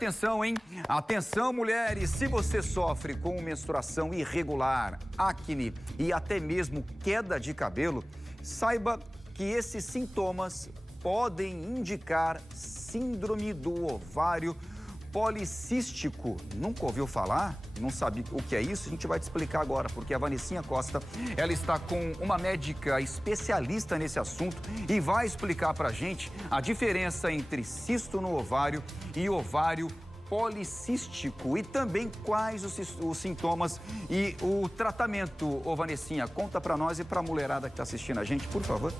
Atenção, hein? Atenção, mulheres! Se você sofre com menstruação irregular, acne e até mesmo queda de cabelo, saiba que esses sintomas podem indicar síndrome do ovário policístico. Nunca ouviu falar? Não sabe o que é isso? A gente vai te explicar agora, porque a Vanessinha Costa, ela está com uma médica especialista nesse assunto e vai explicar pra gente a diferença entre cisto no ovário e ovário policístico e também quais os sintomas e o tratamento. Ô Vanessinha, conta pra nós e pra mulherada que tá assistindo a gente, por favor.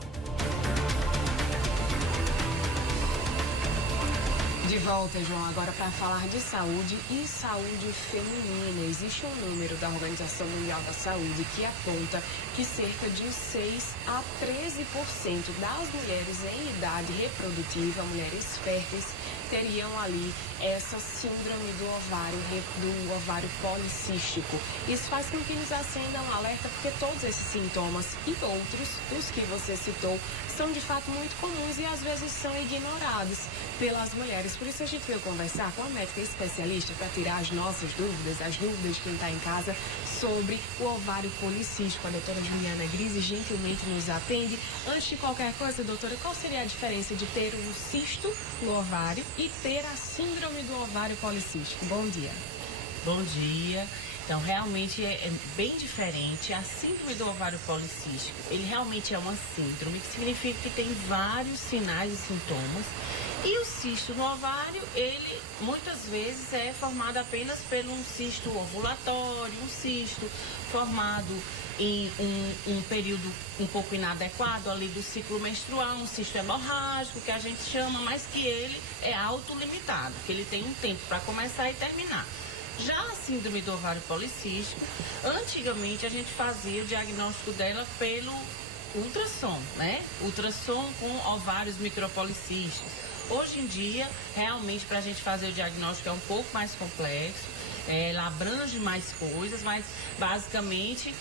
De volta, João, agora para falar de saúde e saúde feminina. Existe um número da Organização Mundial da Saúde que aponta que cerca de 6 a 13% das mulheres em idade reprodutiva, mulheres férteis, teriam ali essa síndrome do ovário policístico. Isso faz com que nos acenda um alerta, porque todos esses sintomas e outros, os que você citou, são de fato muito comuns e às vezes são ignorados pelas mulheres. Por isso a gente veio conversar com a médica especialista para tirar as nossas dúvidas, as dúvidas de quem está em casa, sobre o ovário policístico. A doutora Juliana Grise gentilmente nos atende. Antes de qualquer coisa, doutora, qual seria a diferença de ter um cisto no ovário e ter a síndrome do ovário policístico? Bom dia. Bom dia. Então, realmente é bem diferente. A síndrome do ovário policístico, ele realmente é uma síndrome, que significa que tem vários sinais e sintomas. E o cisto no ovário, ele muitas vezes é formado apenas por um cisto ovulatório, um cisto formado em um período um pouco inadequado ali do ciclo menstrual, um cisto hemorrágico, que a gente chama, mas que ele é autolimitado, que ele tem um tempo para começar e terminar. Já a síndrome do ovário policístico, antigamente a gente fazia o diagnóstico dela pelo ultrassom, né? Ultrassom com ovários micropolicísticos. Hoje em dia, realmente, para a gente fazer o diagnóstico é um pouco mais complexo, ela abrange mais coisas, mas basicamente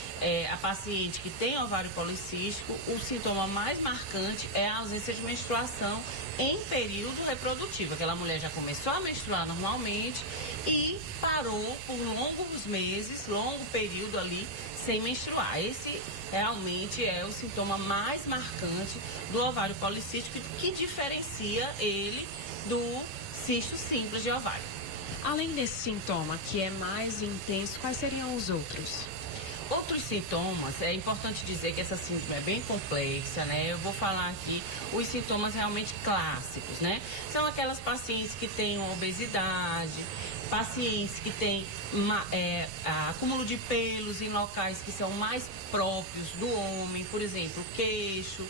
a paciente que tem ovário policístico, o sintoma mais marcante é a ausência de menstruação em período reprodutivo. Aquela mulher já começou a menstruar normalmente e parou por longos meses, longo período ali, sem menstruar. Esse realmente é o sintoma mais marcante do ovário policístico, que diferencia ele do cisto simples de ovário. Além desse sintoma, que é mais intenso, quais seriam os outros? Outros sintomas, é importante dizer que essa síndrome é bem complexa, né? Eu vou falar aqui os sintomas realmente clássicos, né? São aquelas pacientes que têm obesidade, pacientes que têm acúmulo de pelos em locais que são mais próprios do homem, por exemplo, queixo,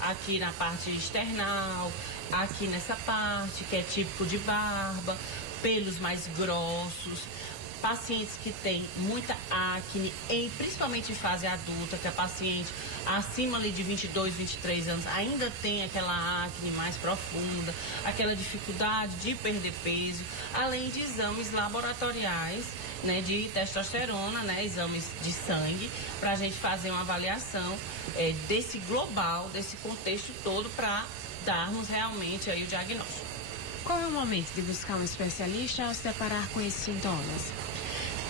aqui na parte external, aqui nessa parte que é típico de barba, pelos mais grossos, pacientes que têm muita acne, principalmente em fase adulta, que a paciente acima ali de 22, 23 anos ainda tem aquela acne mais profunda, aquela dificuldade de perder peso, além de exames laboratoriais, né, de testosterona, né, exames de sangue, para a gente fazer uma avaliação desse global, desse contexto todo, para darmos realmente aí o diagnóstico. Qual é o momento de buscar um especialista ao se deparar com esses sintomas?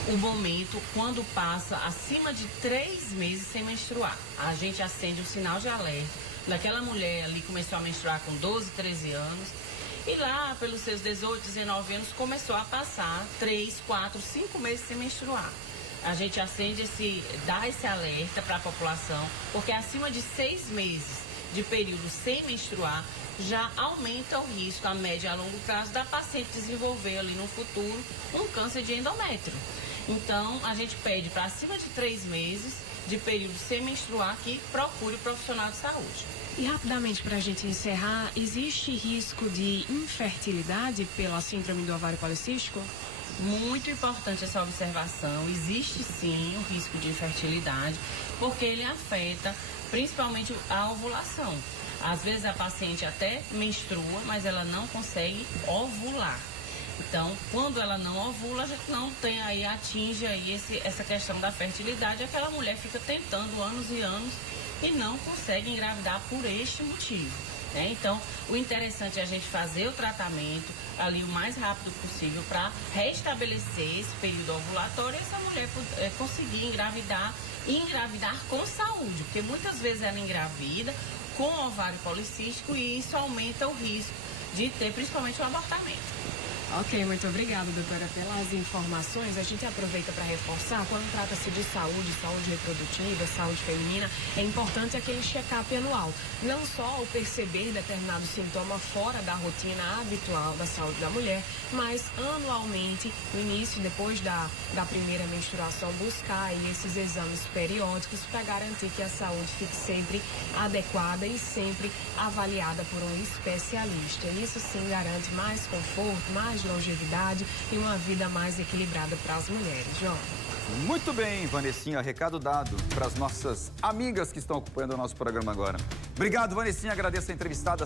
O momento quando passa acima de 3 meses sem menstruar. A gente acende um sinal de alerta daquela mulher ali começou a menstruar com 12, 13 anos e lá pelos seus 18, 19 anos começou a passar 3, 4, 5 meses sem menstruar. A gente dá esse alerta para a população, porque acima de 6 meses de período sem menstruar já aumenta o risco a médio e a longo prazo da paciente desenvolver ali no futuro um câncer de endométrio. Então, a gente pede para acima de 3 meses de período sem menstruar que procure o profissional de saúde. E rapidamente, para a gente encerrar, existe risco de infertilidade pela síndrome do ovário policístico? Muito importante essa observação. Existe sim o risco de infertilidade, porque ele afeta principalmente a ovulação. Às vezes a paciente até menstrua, mas ela não consegue ovular. Então, quando ela não ovula, a gente não tem atinge essa questão da fertilidade. Aquela mulher fica tentando anos e anos e não consegue engravidar por este motivo. né? Então, o interessante é a gente fazer o tratamento ali o mais rápido possível para restabelecer esse período ovulatório e essa mulher conseguir engravidar e engravidar com saúde, porque muitas vezes ela engravida com ovário policístico e isso aumenta o risco de ter principalmente o abortamento. Ok, muito obrigada, doutora, pelas informações. A gente aproveita para reforçar, quando trata-se de saúde reprodutiva, saúde feminina, é importante aquele check-up anual. Não só o perceber determinado sintoma fora da rotina habitual da saúde da mulher, mas anualmente, no início, depois da primeira menstruação, buscar aí esses exames periódicos para garantir que a saúde fique sempre adequada e sempre avaliada por um especialista. Isso sim garante mais conforto, mais longevidade e uma vida mais equilibrada para as mulheres. João. Muito bem, Vanessinha, recado dado para as nossas amigas que estão acompanhando o nosso programa agora. Obrigado, Vanessinha, agradeço a entrevistada.